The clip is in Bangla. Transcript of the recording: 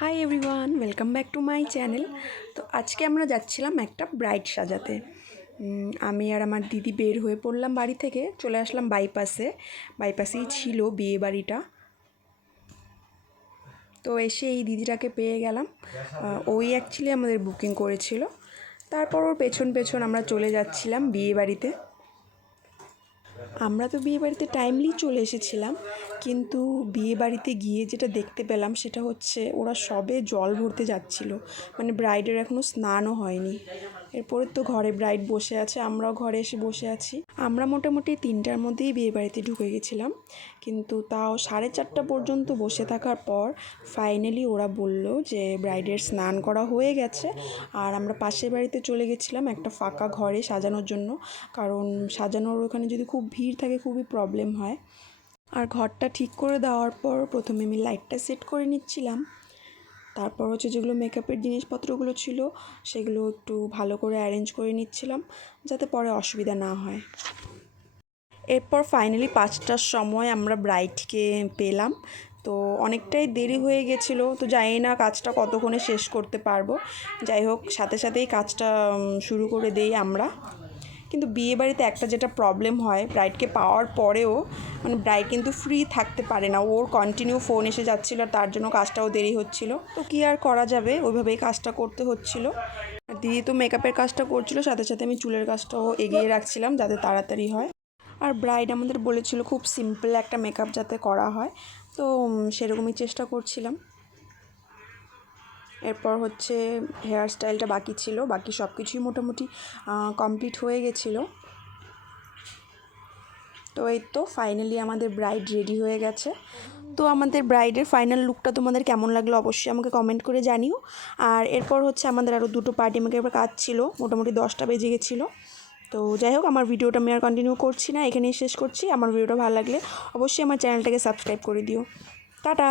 Hi everyone welcome back to my channel তো আজকে আমরা যাচ্ছিলাম একটা ব্রাইড সাজাতে। আমি আর আমার দিদি বের হয়ে পড়লাম বাড়ি থেকে, চলে আসলাম বাইপাসে বাইপাসেই ছিল বিয়ে বাড়িটা তো এসে এই দিদিটাকে পেয়ে গেলাম। ওই অ্যাকচুয়ালি আমাদের বুকিং করেছিল। তারপর ওর পেছন পেছন আমরা চলে যাচ্ছিলাম বিয়ে বাড়িতে আমরা তো বিয়ে বাড়িতে টাইমলি চলে এসেছিলাম, কিন্তু বিয়ে বাড়িতে গিয়ে যেটা দেখতে পেলাম সেটা হচ্ছে ওরা সবে জল ভরতে যাচ্ছিল। মানে ব্রাইডের এখনও স্নানও হয়নি। এরপরে তো ঘরে ব্রাইড বসে আছে, আমরাও ঘরে এসে বসে আছি। আমরা মোটামুটি তিনটার মধ্যেই বিয়ে বাড়িতে ঢুকে গেছিলাম। কিন্তু তাও সাড়ে চারটা পর্যন্ত বসে থাকার পর ফাইনালি ওরা বলল যে ব্রাইডের স্নান করা হয়ে গেছে। আর আমরা পাশের বাড়িতে চলে গেছিলাম একটা ফাঁকা ঘরে সাজানোর জন্য। কারণ সাজানোর ওখানে যদি খুব ভিড় থাকে, খুবই প্রবলেম হয়। আর ঘরটা ঠিক করে দেওয়ার পর প্রথমে আমি লাইটটা সেট করে নিচ্ছিলাম। তারপর হচ্ছে যেগুলো মেকআপের জিনিসপত্রগুলো ছিল, সেগুলো একটু ভালো করে অ্যারেঞ্জ করে নিচ্ছিলাম, যাতে পরে অসুবিধা না হয়। এরপর ফাইনালি পাঁচটার সময় আমরা ব্রাইডকে পেলাম। তো অনেকটাই দেরি হয়ে গেছিল, তো জানি না কাজটা কতক্ষণে শেষ করতে পারব। যাই হোক, সাথে সাথেই কাজটা শুরু করে দেই আমরা। কিন্তু বিয়ে বাড়িতে একটা যেটা প্রবলেম হয় ব্রাইডকে পাওয়ার পরেও মানে ব্রাইড কিন্তু ফ্রি থাকতে পারে না। ওর কন্টিনিউ ফোন এসে যাচ্ছিল আর তার জন্য কাজটাও দেরি হচ্ছিল। তো কী আর করা যাবে? ওইভাবেই কাজটা করতে হচ্ছিল। আর দিদি তো মেকআপের কাজটা করছিল, সাথে সাথে আমি চুলের কাজটাও এগিয়ে রাখছিলাম যাতে তাড়াতাড়ি হয়। আর ব্রাইড আমাদের বলেছিল খুব সিম্পল একটা মেকআপ যাতে করা হয়। তো সেরকমই চেষ্টা করছিলাম। এরপর হচ্ছে হেয়ার স্টাইলটা বাকি ছিল, বাকি সব কিছুই মোটামুটি কমপ্লিট হয়ে গেছিল। তো এই তো ফাইনালি আমাদের ব্রাইড রেডি হয়ে গেছে। তো আমাদের ব্রাইডের ফাইনাল লুকটা তোমাদের কেমন লাগল অবশ্যই আমাকে কমেন্ট করে জানিও। আর এরপর হচ্ছে আমাদের আরও দুটো পার্টি মেকআপের কাজ ছিল, মোটামুটি দশটা বেজে গেছিল। তো যাই হোক, আমার ভিডিওটা আমি আর কন্টিনিউ করছি না, এখানেই শেষ করছি। আমার ভিডিওটা ভালো লাগলে অবশ্যই আমার চ্যানেলটাকে সাবস্ক্রাইব করে দিও। টাটা!